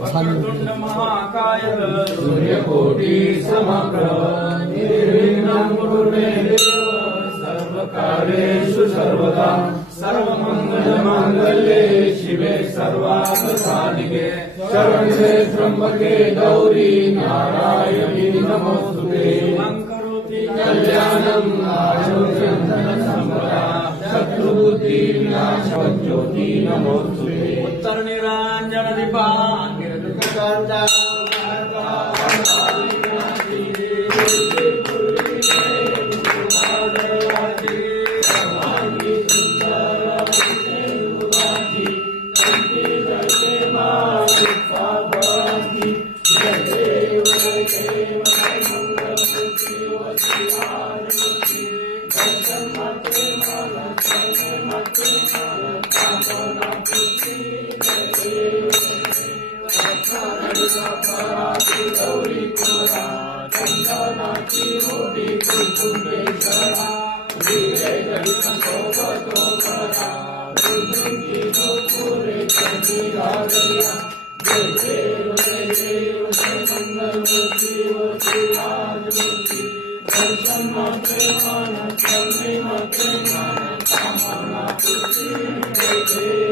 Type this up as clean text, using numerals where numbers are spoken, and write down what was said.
वक्रतुंड महाकाय सूर्यकोटि समप्रभ निर्विघ्नं कुरु मे देव सर्वकार्येषु सर्वदा सर्वमंगलमांगल्ये शिवे सर्वार्थसाधिके शरण्ये त्र्यंबके गौरी नारायणी नमोस्तुते करोति कल्याणं आयुर्यन्दनसम्पदा शत्रुबुद्धि विनाशवज्योति नमोस्तुते उत्तर निरांजन दीपान निर्दुःखकांता Jai